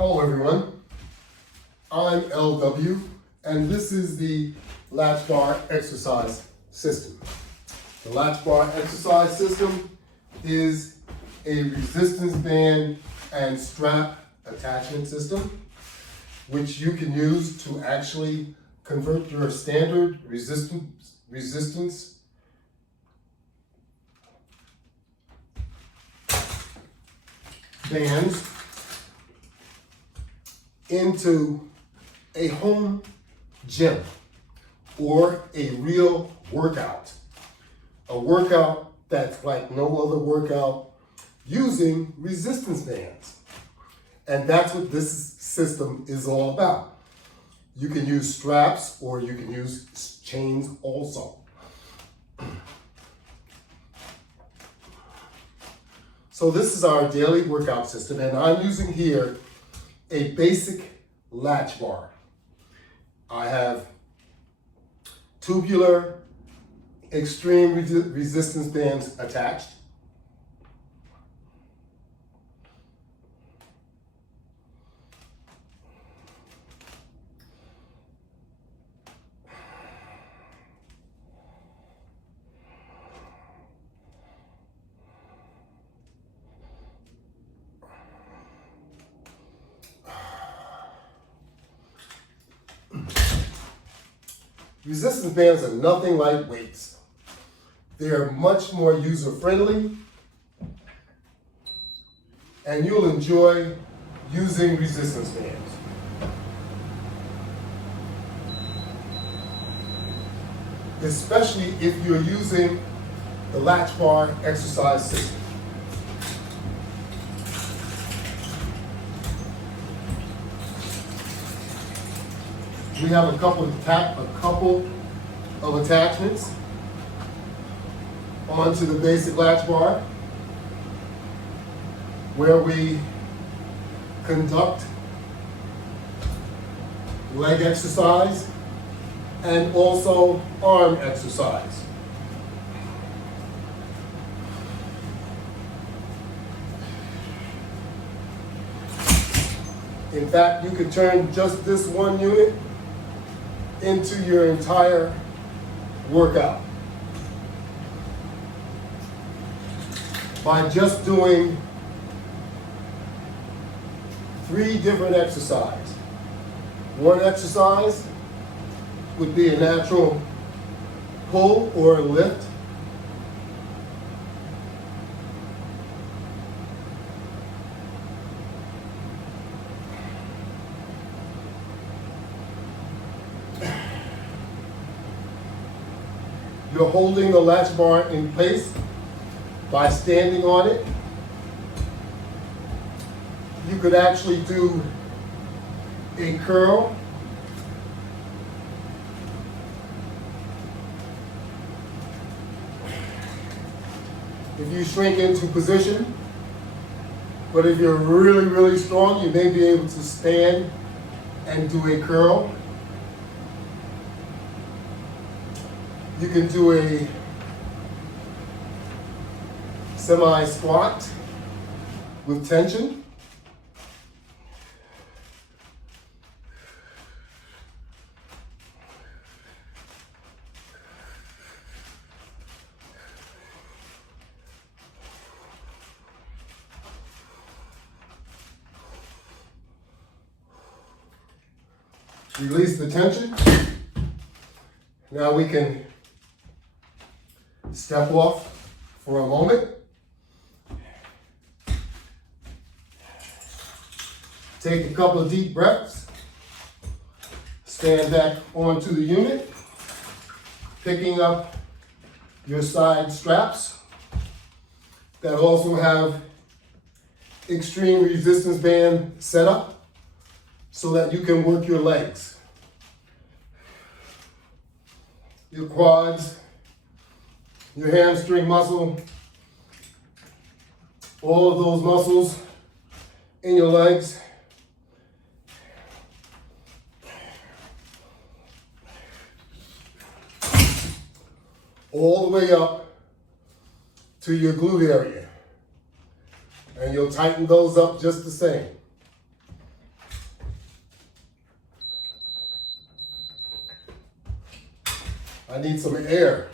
Hello everyone, I'm LW and this is the Latch Bar Exercise System. The Latch Bar Exercise System is a resistance band and strap attachment system which you can use to actually convert your standard resistance bands into a home gym or a real workout. A workout that's like no other workout using resistance bands. And that's what this system is all about. You can use straps or you can use chains also. So this is our daily workout system, and I'm using here a basic latch bar. I have tubular extreme resistance bands attached. Resistance bands are nothing like weights. They're much more user-friendly, and you'll enjoy using resistance bands. Especially if you're using the Latch Bar Exercise System. We have a couple of attachments onto the basic latch bar where we conduct leg exercise and also arm exercise. In fact, you could turn just this one unit into your entire workout by just doing 3 different exercises. One exercise would be a natural pull or a lift. You're holding the latch bar in place by standing on it. You could actually do a curl. If you shrink into position, but if you're really, really strong, you may be able to stand and do a curl. You can do a semi-squat with tension. Release the tension. Now we can step off for a moment. Take a couple of deep breaths. Stand back onto the unit, picking up your side straps that also have extreme resistance band setup so that you can work your legs, your quads, your hamstring muscle, all of those muscles in your legs. All the way up to your glute area. And you'll tighten those up just the same. I need some air.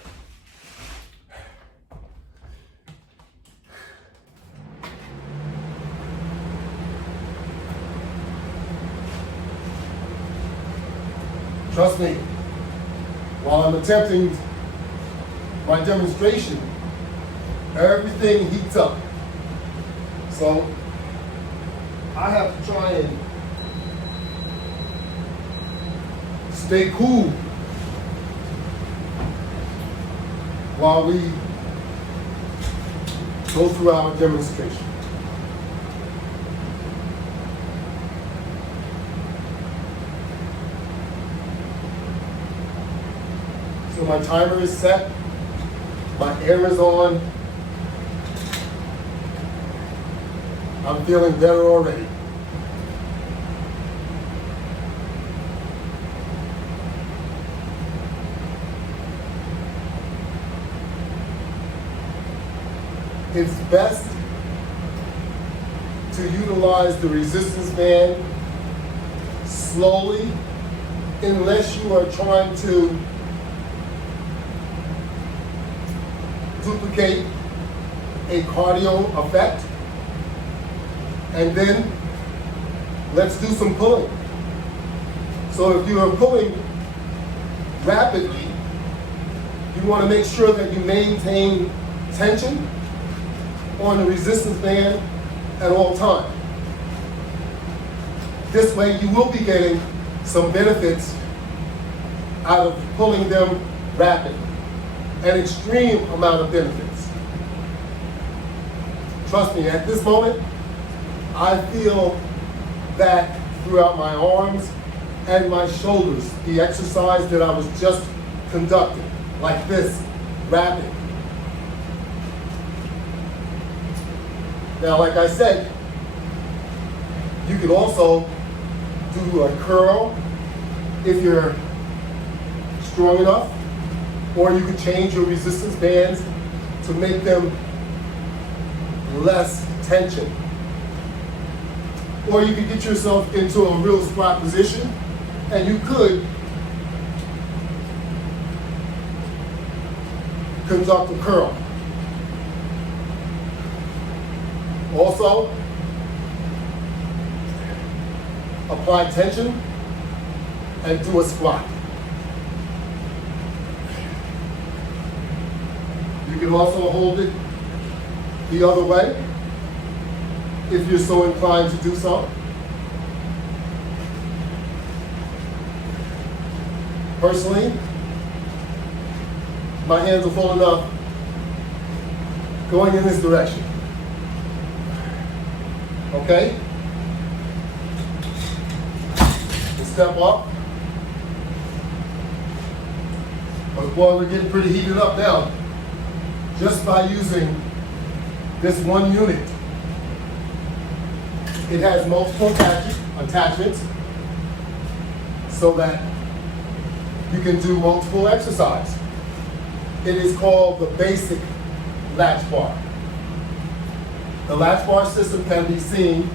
Trust me, while I'm attempting my demonstration, everything heats up. So I have to try and stay cool while we go through our demonstration. So my timer is set, my air is on. I'm feeling better already. It's best to utilize the resistance band slowly unless you are trying to duplicate a cardio effect. And then let's do some pulling. So if you are pulling rapidly, you want to make sure that you maintain tension on the resistance band at all times. This way you will be getting some benefits out of pulling them rapidly, an extreme amount of benefits. Trust me, at this moment, I feel that throughout my arms and my shoulders, the exercise that I was just conducting, like this, rapid. Now, like I said, you can also do a curl if you're strong enough, or you can change your resistance bands to make them less tension. Or you can get yourself into a real squat position, and you could conduct a curl. Also, apply tension and do a squat. You can also hold it the other way if you're so inclined to do so. Personally, my hands are full enough going in this direction. Okay? We'll step up. But boy, we're getting pretty heated up now. Just by using this one unit. It has multiple attachments so that you can do multiple exercises. It is called the basic latch bar. The latch bar system can be seen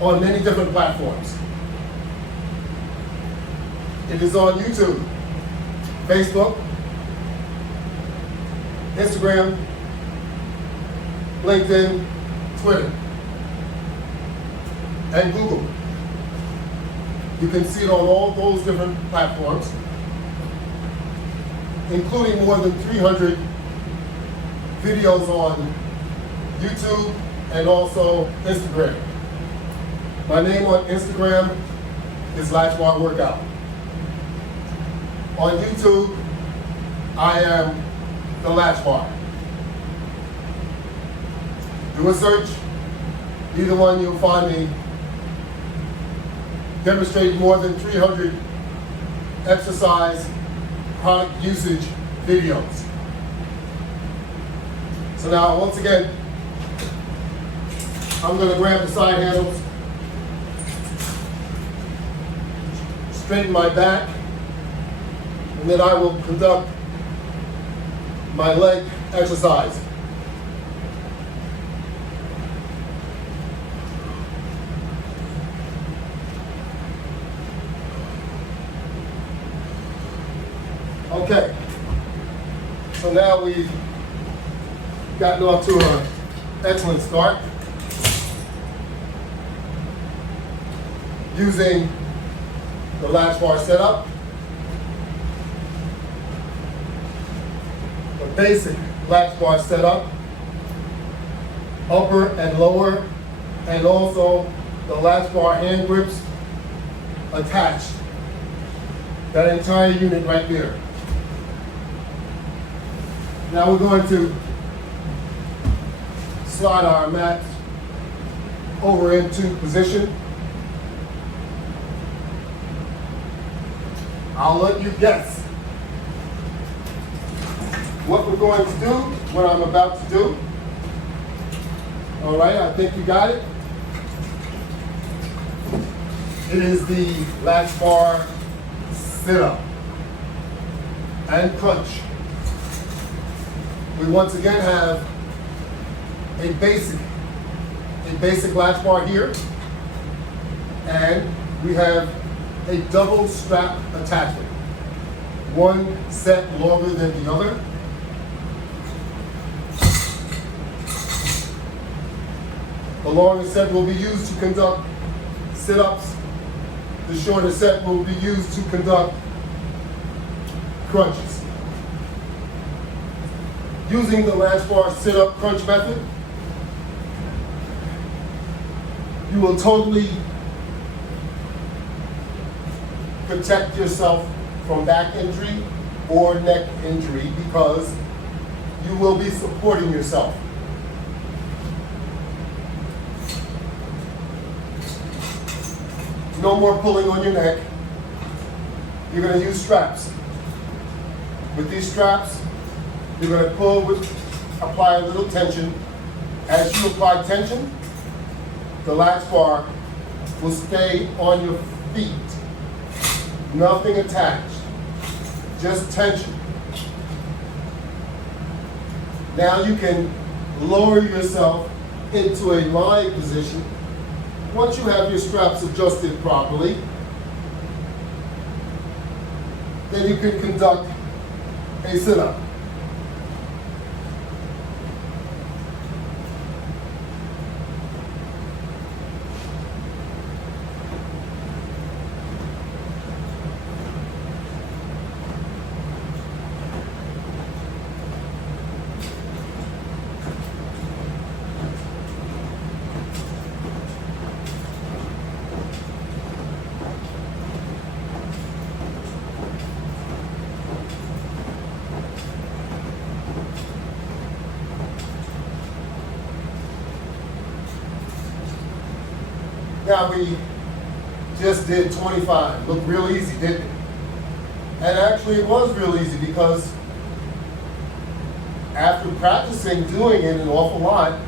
on many different platforms. It is on YouTube, Facebook, Instagram, LinkedIn, Twitter, and Google. You can see it on all those different platforms, including more than 300 videos on YouTube and also Instagram. My name on Instagram is Latchbar Workout. On YouTube, I am the Latch Bar. Do a search, either one you'll find me demonstrating more than 300 exercise product usage videos. So now, once again, I'm going to grab the side handles, straighten my back, and then I will conduct my leg exercise. Okay, so now we've gotten off to an excellent start using the latch bar setup. The basic latch bar setup, upper and lower, and also the latch bar hand grips attached. That entire unit right there. Now we're going to slide our mat over into position. I'll let you guess what we're going to do, what I'm about to do. All right, I think you got it. It is the latch bar sit-up and crunch. We once again have a basic latch bar here, and we have a double strap attachment. One set longer than the other. The longer set will be used to conduct sit-ups. The shorter set will be used to conduct crunches. Using the latch bar sit-up crunch method, you will totally protect yourself from back injury or neck injury because you will be supporting yourself. No more pulling on your neck. You're going to use straps. With these straps, you're going to pull apply a little tension. As you apply tension, the latch bar will stay on your feet. Nothing attached, just tension. Now you can lower yourself into a lying position. Once you have your straps adjusted properly, then you can conduct a sit-up. Now we just did 25. Looked real easy, didn't it? And actually it was real easy because after practicing doing it an awful lot,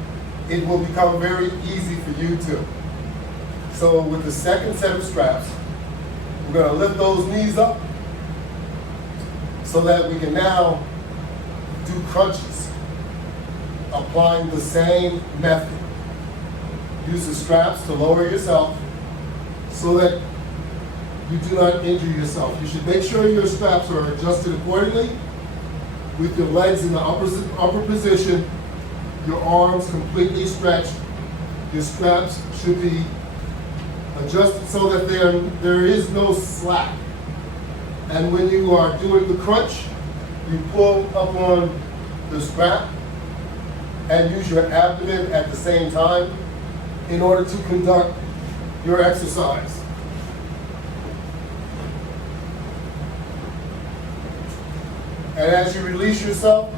it will become very easy for you too. So with the second set of straps, we're going to lift those knees up so that we can now do crunches, applying the same method. Use the straps to lower yourself so that you do not injure yourself. You should make sure your straps are adjusted accordingly with your legs in the upper position, your arms completely stretched. Your straps should be adjusted so that there is no slack. And when you are doing the crunch, you pull up on the strap and use your abdomen at the same time in order to conduct your exercise. And as you release yourself,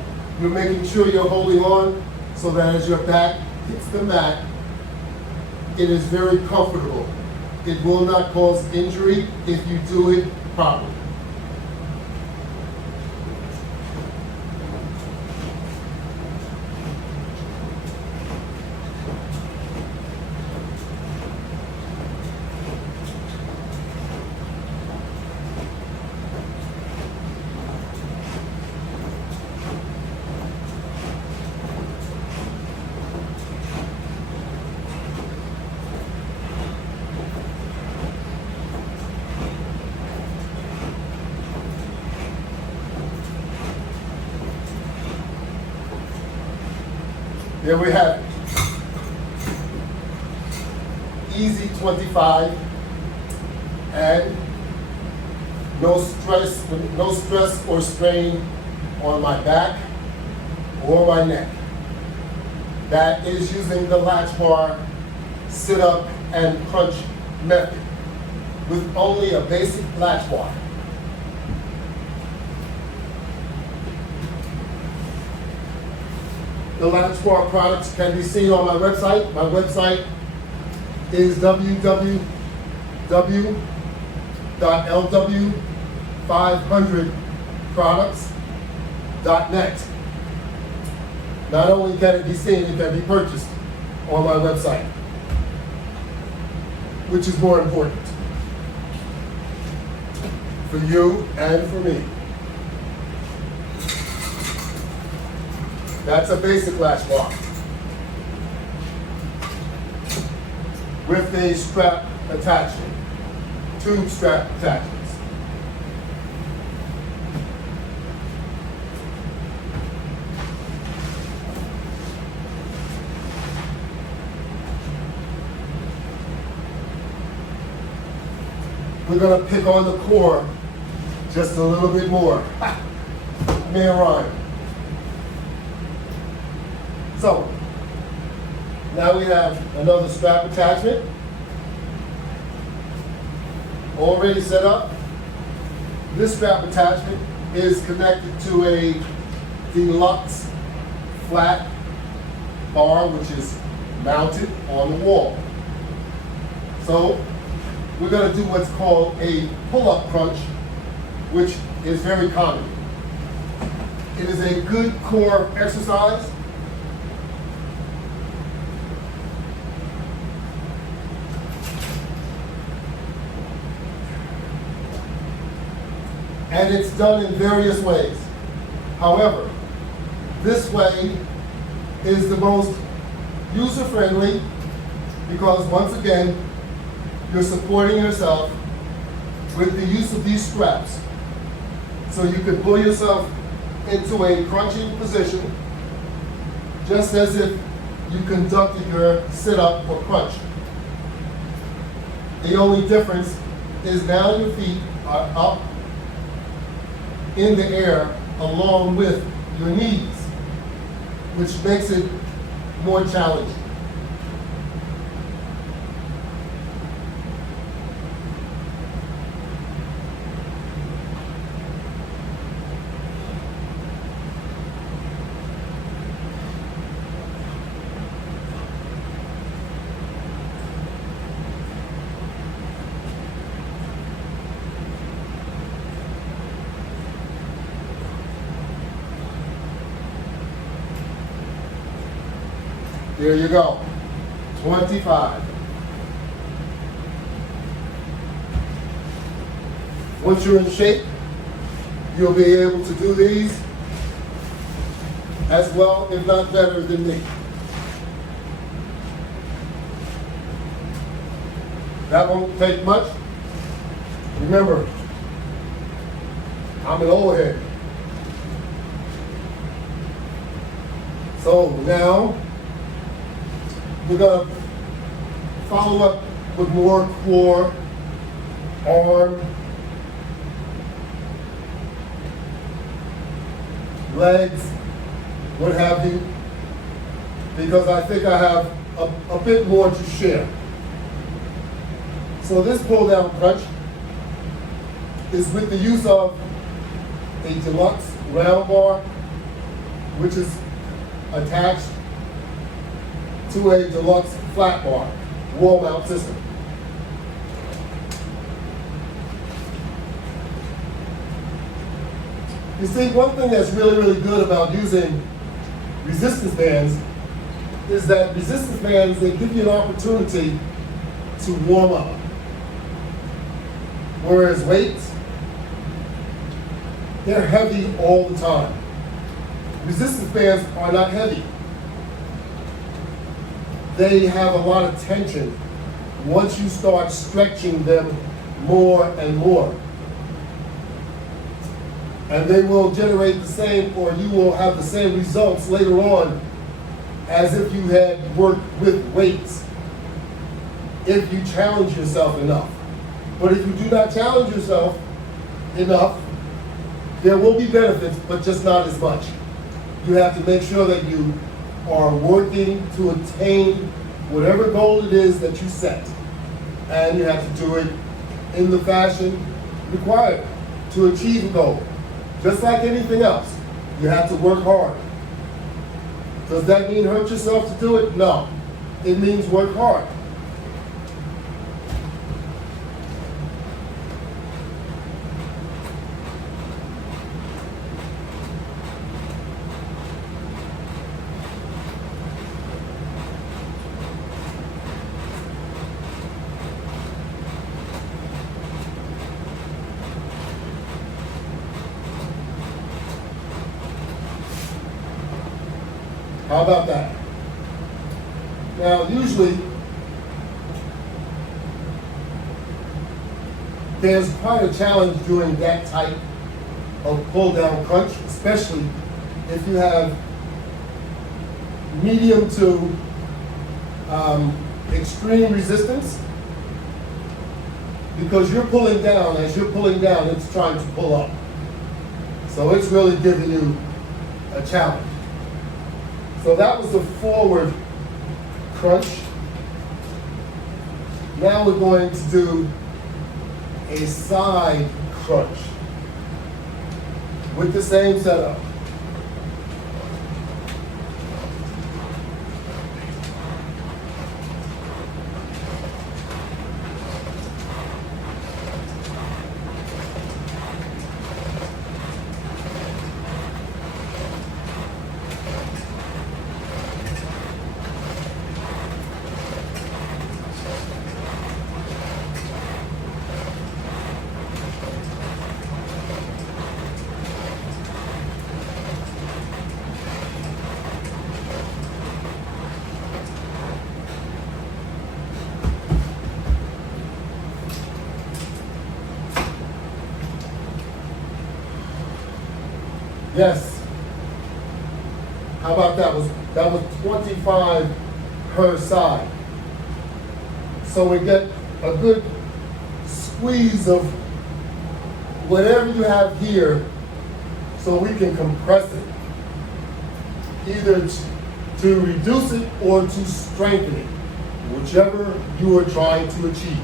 you're making sure you're holding on so that as your back hits the mat, it is very comfortable. It will not cause injury if you do it properly. There we have it. Easy 25, and no stress or strain on my back or my neck. That is using the latch bar sit-up and crunch method with only a basic latch bar. The Latch Bar products can be seen on my website. My website is www.LW500products.net. Not only can it be seen, it can be purchased on my website, which is more important for you and for me. That's a basic latch bar with a strap attachment, two strap attachments. We're going to pick on the core just a little bit more. May rhyme. So, now we have another strap attachment already set up. This strap attachment is connected to a deluxe flat bar which is mounted on the wall. So, we're going to do what's called a pull-up crunch, which is very common. It is a good core exercise. And it's done in various ways. However, this way is the most user-friendly because once again, you're supporting yourself with the use of these straps. So you can pull yourself into a crunching position just as if you conducted your sit-up or crunch. The only difference is now your feet are up in the air along with your knees, which makes it more challenging. There you go, 25. Once you're in shape, you'll be able to do these as well, if not better than me. That won't take much. Remember, I'm an old head. So now, we're going to follow up with more core, arm, legs, what have you, because I think I have a bit more to share. So this pull down crunch is with the use of a deluxe round bar, which is attached to a deluxe flat bar, wall mount system. You see, one thing that's really, really good about using resistance bands is that resistance bands, they give you an opportunity to warm up. Whereas weights, they're heavy all the time. Resistance bands are not heavy. They have a lot of tension once you start stretching them more and more. And they will generate the same, or you will have the same results later on as if you had worked with weights, if you challenge yourself enough. But if you do not challenge yourself enough, there will be benefits, but just not as much. You have to make sure that you are working to attain whatever goal it is that you set. And you have to do it in the fashion required to achieve a goal. Just like anything else, you have to work hard. Does that mean hurt yourself to do it? No. It means work hard. How about that? Now, usually, there's quite a challenge doing that type of pull-down crunch, especially if you have medium to extreme resistance, because you're pulling down. As you're pulling down, it's trying to pull up. So it's really giving you a challenge. So that was the forward crunch. Now we're going to do a side crunch with the same setup. Yes. How about that? That was 25 per side. So we get a good squeeze of whatever you have here, so we can compress it, either to reduce it or to strengthen it, whichever you are trying to achieve.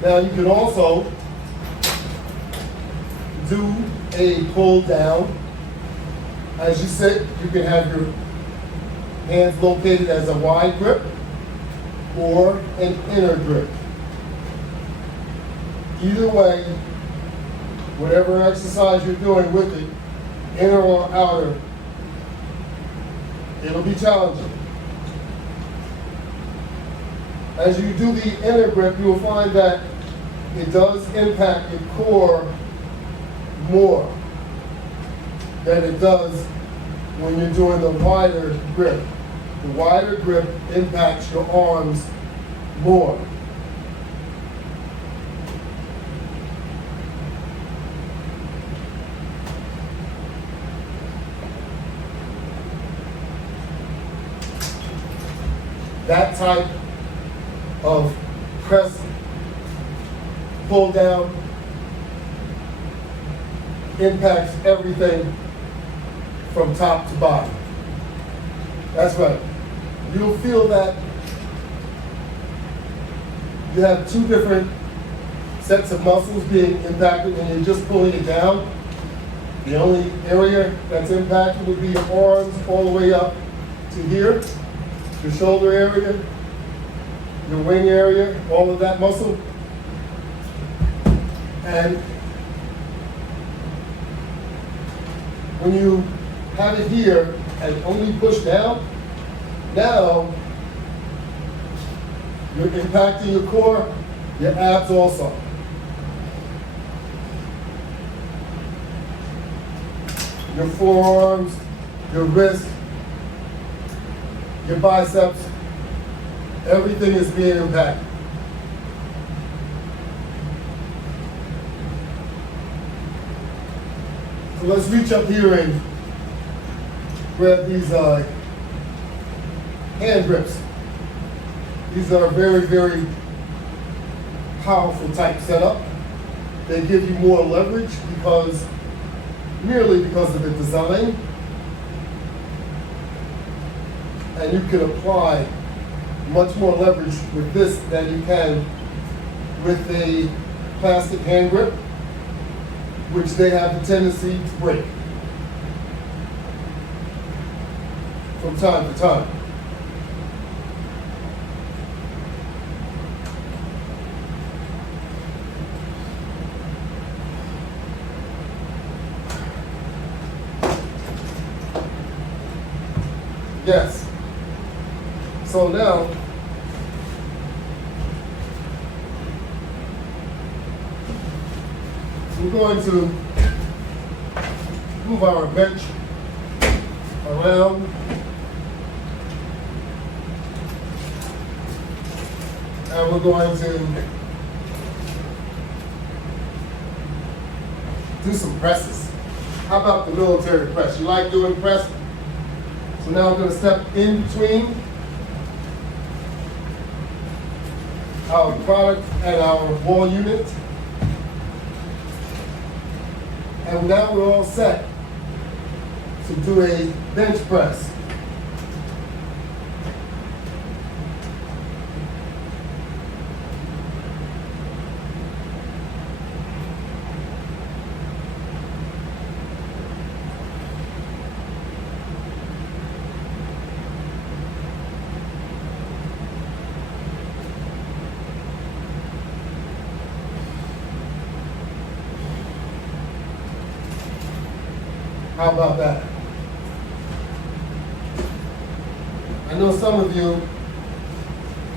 Now you can also do a pull down. As you sit, you can have your hands located as a wide grip or an inner grip. Either way, whatever exercise you're doing with it, inner or outer, it'll be challenging. As you do the inner grip, you'll find that it does impact your core more than it does when you're doing the wider grip. The wider grip impacts your arms more. That type of press, pull down, impacts everything from top to bottom. That's right. You'll feel that you have two different sets of muscles being impacted and you're just pulling it down. The only area that's impacted would be your arms all the way up to here, your shoulder area, your wing area, all of that muscle. And when you have it here and only push down, now you're impacting your core, your abs also. Your forearms, your wrist, your biceps, everything is being impacted. So let's reach up here and grab these hand grips. These are a very, very powerful type setup. They give you more leverage merely because of the design. And you can apply much more leverage with this than you can with a plastic hand grip, which they have the tendency to break from time to time. Yes. So now, we're going to move our bench around. And we're going to do some presses. How about the military press? You like doing press? So now I'm going to step in between our product and our wall unit. And now we're all set to do a bench press. How about that? I know some of you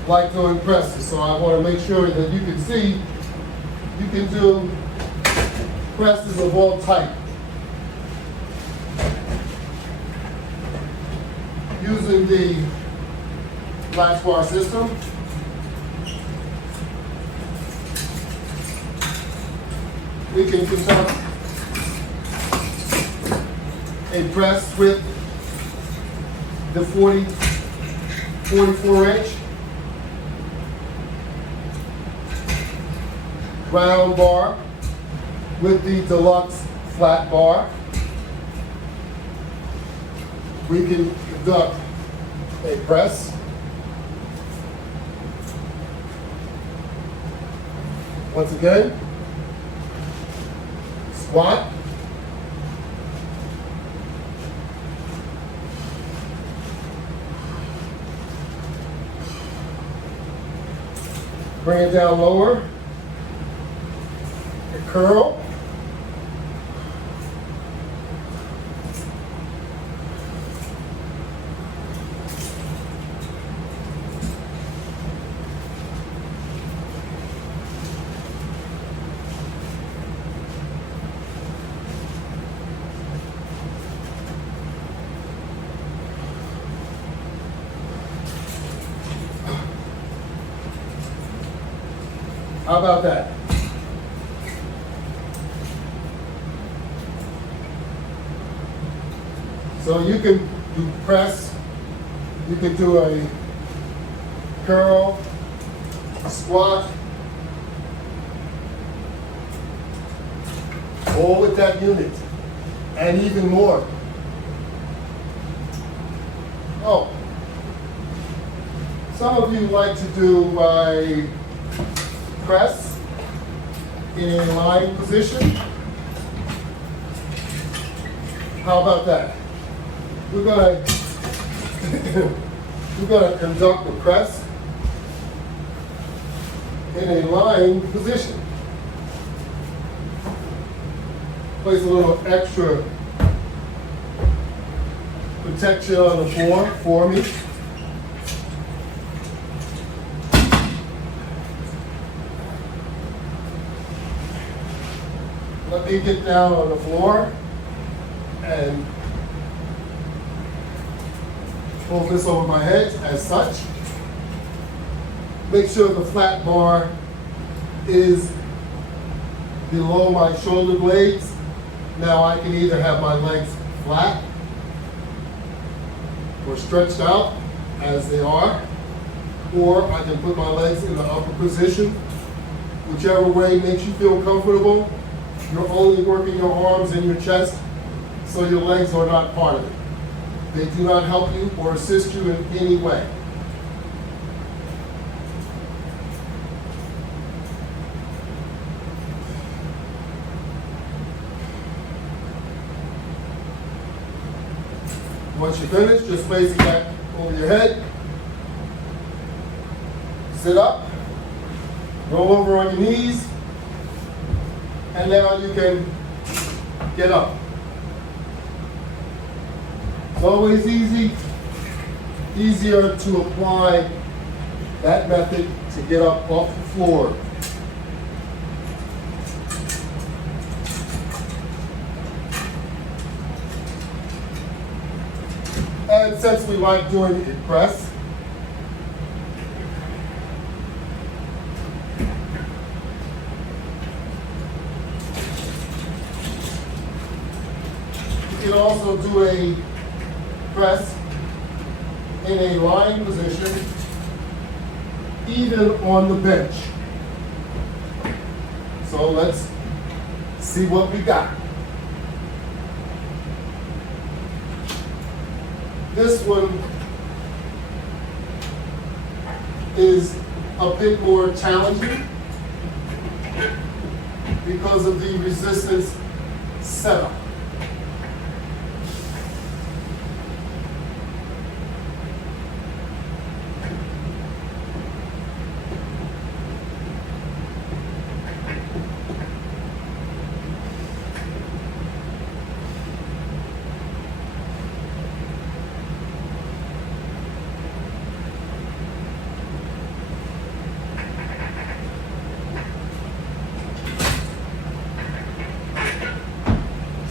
like doing presses, so I want to make sure that you can see you can do presses of all types using the Latch Bar system. We can conduct a press with the 44-inch round bar with the deluxe flat bar. We can conduct a press once again, squat, bring it down lower, a curl, how about that? So you can do press, you can do a curl, a squat, all with that unit, and even more. Oh, some of you like to do a press in a lying position. How about that? We're gonna conduct the press in a lying position. Place a little extra protection on the floor for me. Let me get down on the floor and pull this over my head as such. Make sure the flat bar is below my shoulder blades. Now I can either have my legs flat or stretched out as they are, or I can put my legs in the upper position. Whichever way makes you feel comfortable. You're only working your arms and your chest, so your legs are not part of it. They do not help you or assist you in any way. Once you're finished, just place it back over your head. Sit up, roll over on your knees, and now you can get up. It's always easier to apply that method to get up off the floor. And since we like doing a press, you can also do a press in a lying position, even on the bench. So let's see what we got. This one is a bit more challenging because of the resistance setup.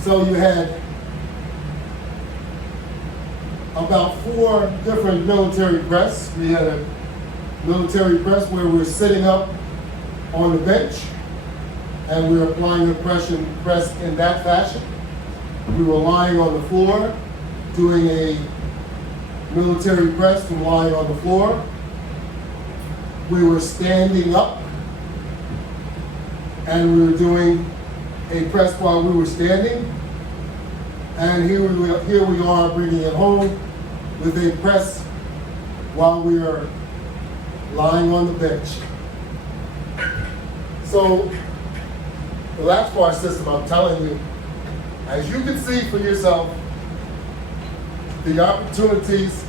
So you had about 4 different military press. We had a military press where we're sitting up on the bench and we're applying the press in that fashion. We were lying on the floor doing a military press from lying on the floor. We were standing up and we were doing a press while we were standing. And here we are bringing it home with a press while we are lying on the bench. So the Latch Bar system, I'm telling you, as you can see for yourself, the opportunities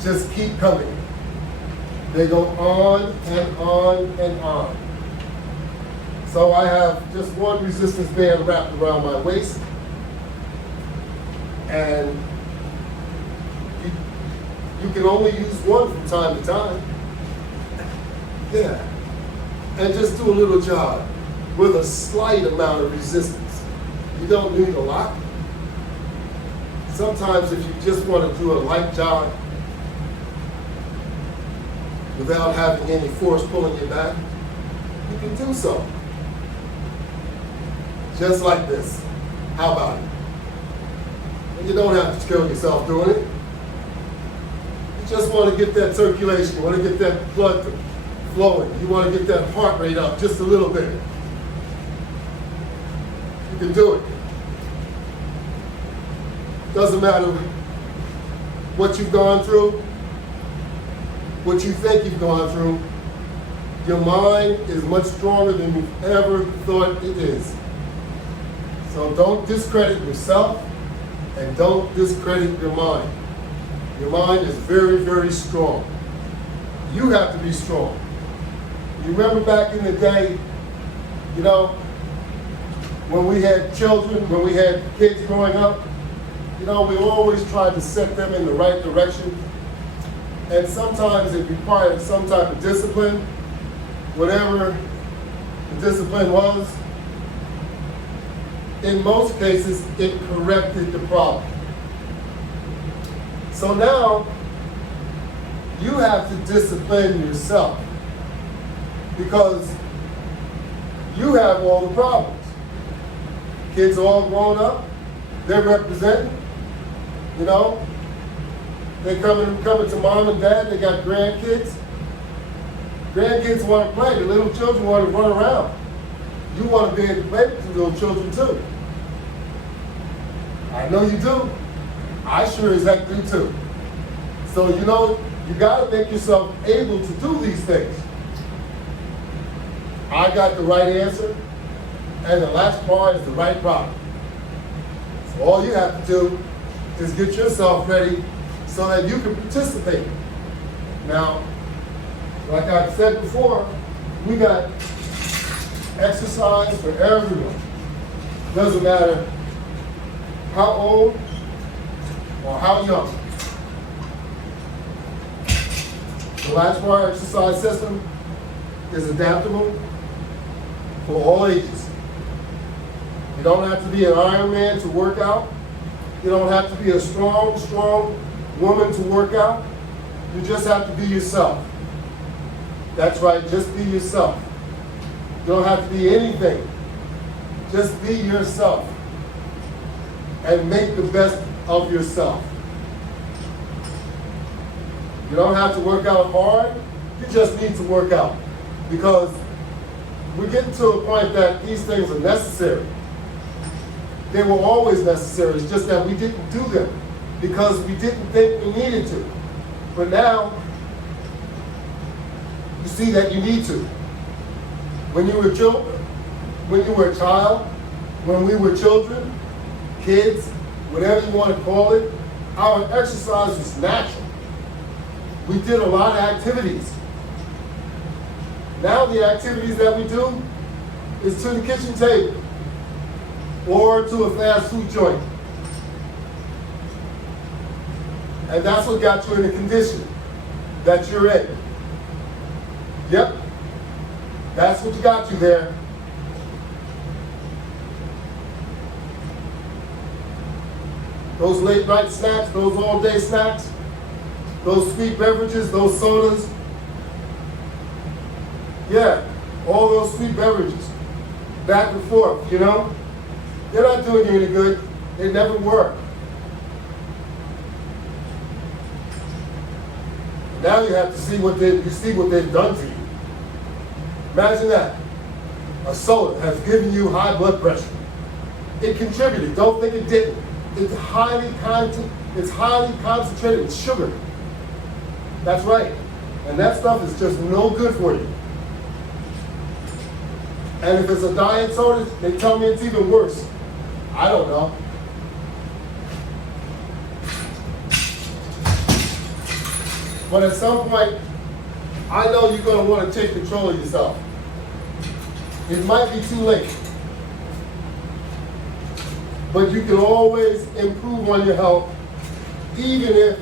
just keep coming. They go on and on and on. So I have just one resistance band wrapped around my waist, and you can only use one from time to time. Yeah, and just do a little jog with a slight amount of resistance. You don't need a lot. Sometimes if you just want to do a light jog without having any force pulling you back, you can do so. Just like this. How about it? And you don't have to kill yourself doing it. You just want to get that circulation. You want to get that blood flowing. You want to get that heart rate up just a little bit. You can do it. Doesn't matter what you've gone through, what you think you've gone through. Your mind is much stronger than you've ever thought it is. So don't discredit yourself and don't discredit your mind. Your mind is very, very strong. You have to be strong. You remember back in the day, you know, when we had children, when we had kids growing up, you know, we always tried to set them in the right direction. And sometimes it required some type of discipline, whatever the discipline was. In most cases, it corrected the problem. So now, you have to discipline yourself because you have all the problems. Kids all grown up, they're representing, you know. They coming to mom and dad, they got grandkids. Grandkids want to play, the little children want to run around. You want to be able to play with the little children too. I know you do. I sure as heck do too. So you know, you got to make yourself able to do these things. I got the right answer, and the Latch Bar is the right product. So all you have to do is get yourself ready so that you can participate. Now, like I said before, we got exercise for everyone. Doesn't matter how old or how young. The Latch Bar exercise system is adaptable for all ages. You don't have to be an Iron Man to work out. You don't have to be a strong woman to work out. You just have to be yourself. That's right, just be yourself. You don't have to be anything. Just be yourself. And make the best of yourself. You don't have to work out hard. You just need to work out. Because we're getting to a point that these things are necessary. They were always necessary. It's just that we didn't do them because we didn't think we needed to. But now, you see that you need to. When you were children, when you were a child, when we were children, kids, whatever you want to call it, our exercise was natural. We did a lot of activities. Now the activities that we do is to the kitchen table or to a fast food joint. And that's what got you in the condition that you're in. Yep, that's what got you there. Those late night snacks, those all day snacks, those sweet beverages, those sodas. Yeah, all those sweet beverages, back and forth, you know? They're not doing you any good. They never were. Now you have to see what they've done to you. Imagine that. A soda has given you high blood pressure. It contributed. Don't think it didn't. It's highly concentrated with sugar. That's right. And that stuff is just no good for you. And if it's a diet soda, they tell me it's even worse. I don't know. But at some point, I know you're going to want to take control of yourself. It might be too late. But you can always improve on your health, even if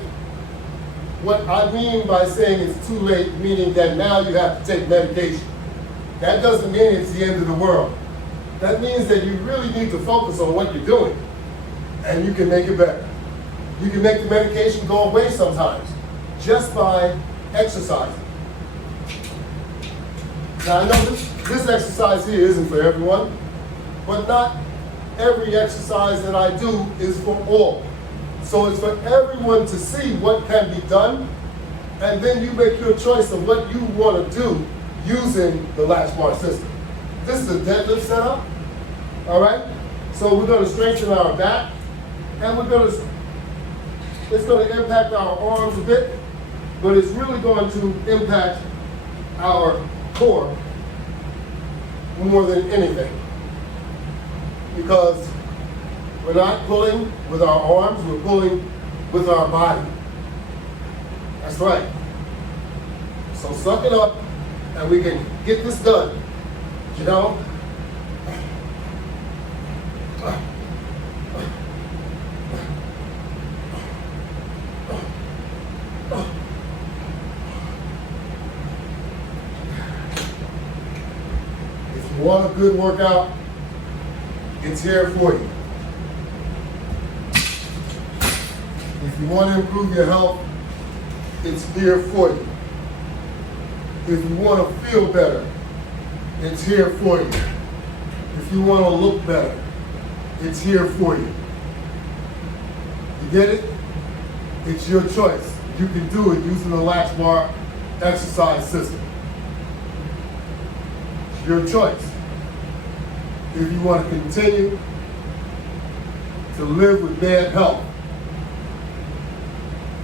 what I mean by saying it's too late, meaning that now you have to take medication. That doesn't mean it's the end of the world. That means that you really need to focus on what you're doing, and you can make it better. You can make the medication go away sometimes, just by exercising. Now I know this exercise here isn't for everyone, but not every exercise that I do is for all. So it's for everyone to see what can be done, and then you make your choice of what you want to do using the Latch Bar system. This is a deadlift setup, all right? So we're going to strengthen our back, and it's going to impact our arms a bit, but it's really going to impact our core more than anything. Because we're not pulling with our arms, we're pulling with our body. That's right. So suck it up and we can get this done, you know? If you want a good workout, it's here for you. If you want to improve your health, it's here for you. If you want to feel better, it's here for you. If you want to look better, it's here for you. You get it? It's your choice. you can do it using the Latch Bar exercise system. It's your choice. If you want to continue to live with bad health,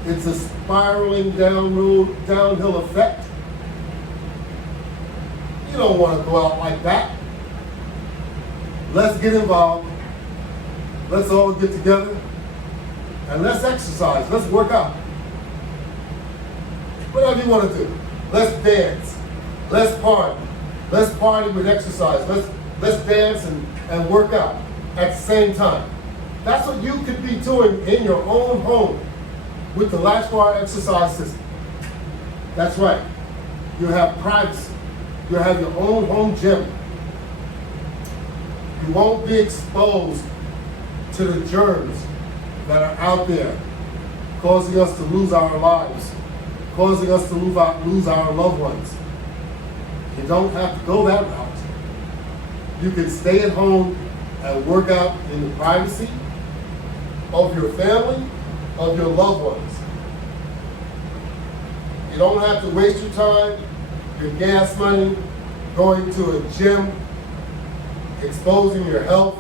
it's a spiraling downhill effect. You don't want to go out like that. Let's get involved. Let's all get together and let's exercise. Let's work out. Whatever you want to do. Let's dance. Let's party. Let's party with exercise. Let's dance and work out at the same time. That's what you could be doing in your own home with the Latch Bar exercise system. That's right. You have privacy. You have your own home gym. You won't be exposed to the germs that are out there, causing us to lose our lives, causing us to lose our loved ones. You don't have to go that route. You can stay at home and work out in the privacy of your family, of your loved ones. You don't have to waste your time, your gas money, going to a gym, exposing your health,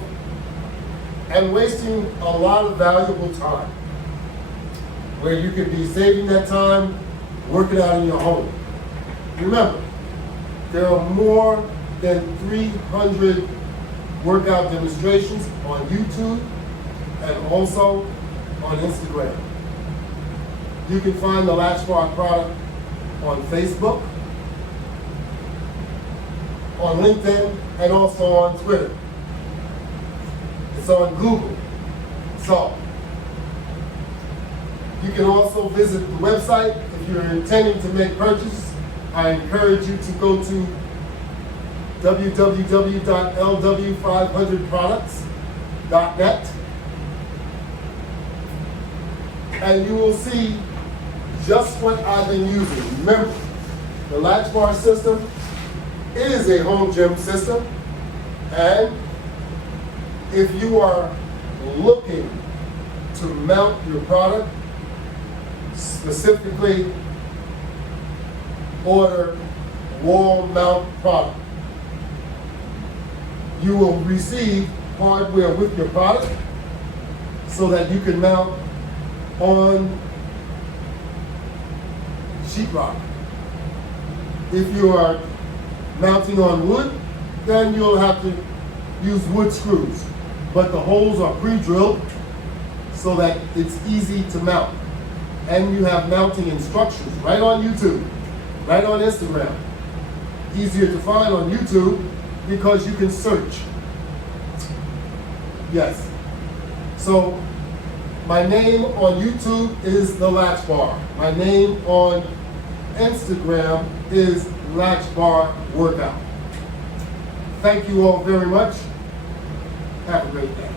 and wasting a lot of valuable time where you could be saving that time working out in your home. Remember, there are more than 300 workout demonstrations on YouTube and also on Instagram. You can find the Latchbar product on Facebook, on LinkedIn, and also on Twitter. It's on Google. So, you can also visit the website if you're intending to make purchases. I encourage you to go to www.LW500products.net and you will see just what I've been using. Remember, the Latch Bar system is a home gym system, and if you are looking to mount your product, specifically order wall mount product. You will receive hardware with your product so that you can mount on sheetrock. If you are mounting on wood, then you'll have to use wood screws. But the holes are pre-drilled so that it's easy to mount. And you have mounting instructions right on YouTube, right on Instagram. Easier to find on YouTube because you can search. Yes. So my name on YouTube is the Latch Bar. My name on Instagram is Latchbar Workout. Thank you all very much. Have a great day.